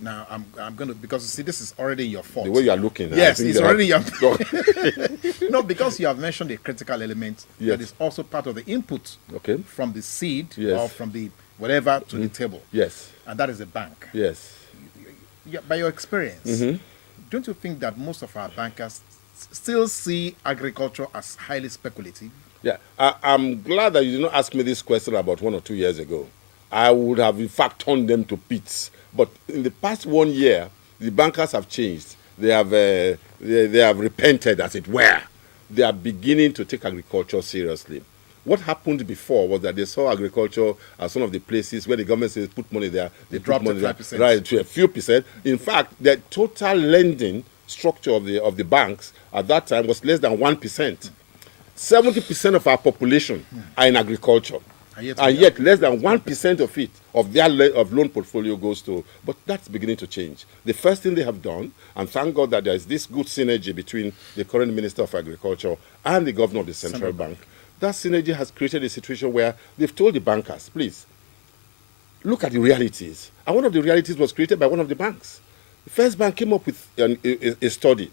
Now, I'm going to, because you see, this is already your fault. The way you are looking. Yes, it's already your No, because you have mentioned a critical element Yes. that is also part of the input Okay. from the seed Yes. or from the whatever to the table. Yes. And that is the bank. Yes. Yeah, by your experience, don't you think that most of our bankers still see agriculture as highly speculative? Yeah. I'm glad that you did not ask me this question about 1 or 2 years ago. I would have, in fact, turned them to pits. But in the past 1 year, the bankers have changed. They have repented, as it were. They are beginning to take agriculture seriously. What happened before was that they saw agriculture as one of the places where the government says put money there, they put dropped money to there, 5%. right, to a few percent. In fact, the total lending structure of the banks at that time was less than 1%. 70% of our population are in agriculture. And yet less than 1% of it, of their loan portfolio goes to, but that's beginning to change. The first thing they have done, and thank God that there is this good synergy between the current Minister of Agriculture and the Governor of the Central Bank, that synergy has created a situation where they've told the bankers, please, look at the realities. And one of the realities was created by one of the banks. The First Bank came up with a study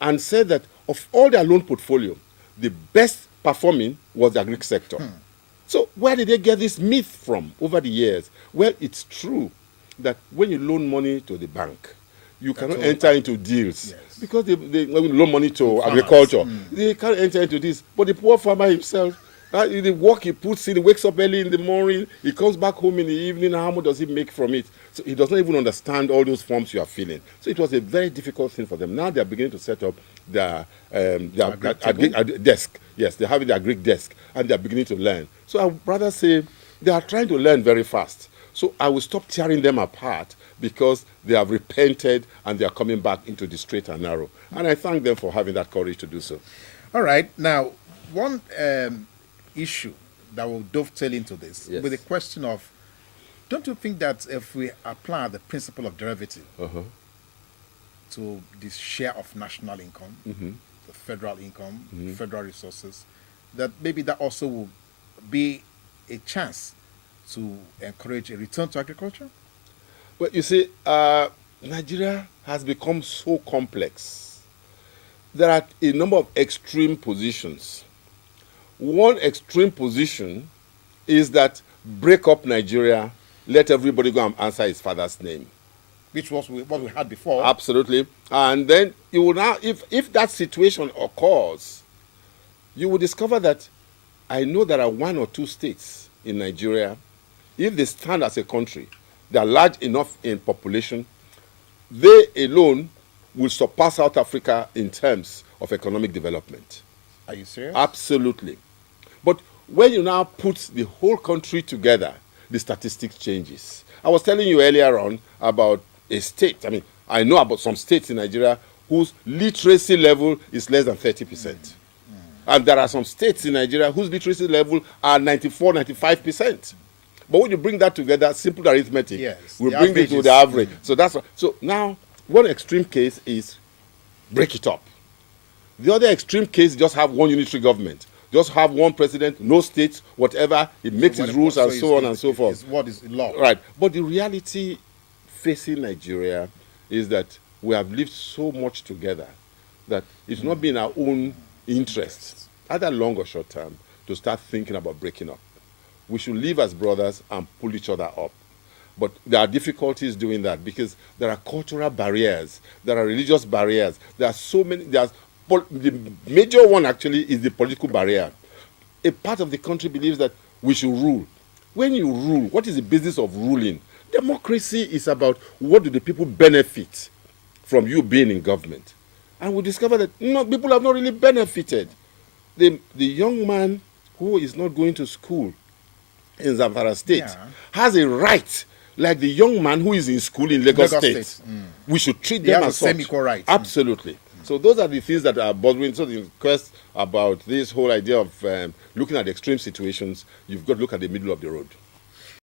and said that of all their loan portfolio, the best performing was the agri sector. So where did they get this myth from over the years? Well, it's true that when you loan money to the bank, you cannot enter into deals. Yes. Because when you loan money to agriculture, they can't enter into this. But the poor farmer himself, the work he puts in, he wakes up early in the morning, he comes back home in the evening, how much does he make from it? So he does not even understand all those forms you are filling. So it was a very difficult thing for them. Now they are beginning to set up their desk. Yes, they're having their Greek desk, and they are beginning to learn. So I would rather say they are trying to learn very fast. So I will stop tearing them apart because they have repented and they are coming back into the straight and narrow. And I thank them for having that courage to do so. All right. Now, one issue that will dovetail into this with the question of, don't you think that if we apply the principle of derivative to the share of national income, the federal income, federal resources, that maybe that also will be a chance to encourage a return to agriculture? Well, you see, Nigeria has become so complex. There are a number of extreme positions. One extreme position is that break up Nigeria, let everybody go and answer his father's name. Which was what we had before. Absolutely. And then you will now, if that situation occurs, you will discover that I know there are 1 or 2 states in Nigeria, if they stand as a country, they are large enough in population, they alone will surpass South Africa in terms of economic development. Are you serious? Absolutely. But when you now put the whole country together, the statistics changes. I was telling you earlier on about a state. I mean, I know about some states in Nigeria whose literacy level is less than 30%. And there are some states in Nigeria whose literacy level are 94, 95%. But when you bring that together, simple arithmetic will bring it to the average. So now, one extreme case is break it up. The other extreme case, just have one unitary government. Just have one president, no states, whatever. It makes its rules and so on and so forth. What is law? Right. But the reality facing Nigeria is that we have lived so much together that it's not been our own interest, either long or short term, to start thinking about breaking up. We should live as brothers and pull each other up. But there are difficulties doing that because there are cultural barriers, there are religious barriers, there are so many. The major one actually is the political barrier. A part of the country believes that we should rule. When you rule, what is the business of ruling? Democracy is about what do the people benefit from you being in government. And we discover that people have not really benefited. The young man who is not going to school in Zamfara State has a right like the young man who is in school in Lagos State. We should treat them as such. Same equal rights. Absolutely. So those are the things that are bothering. So the quest about this whole idea of looking at extreme situations, you've got to look at the middle of the road.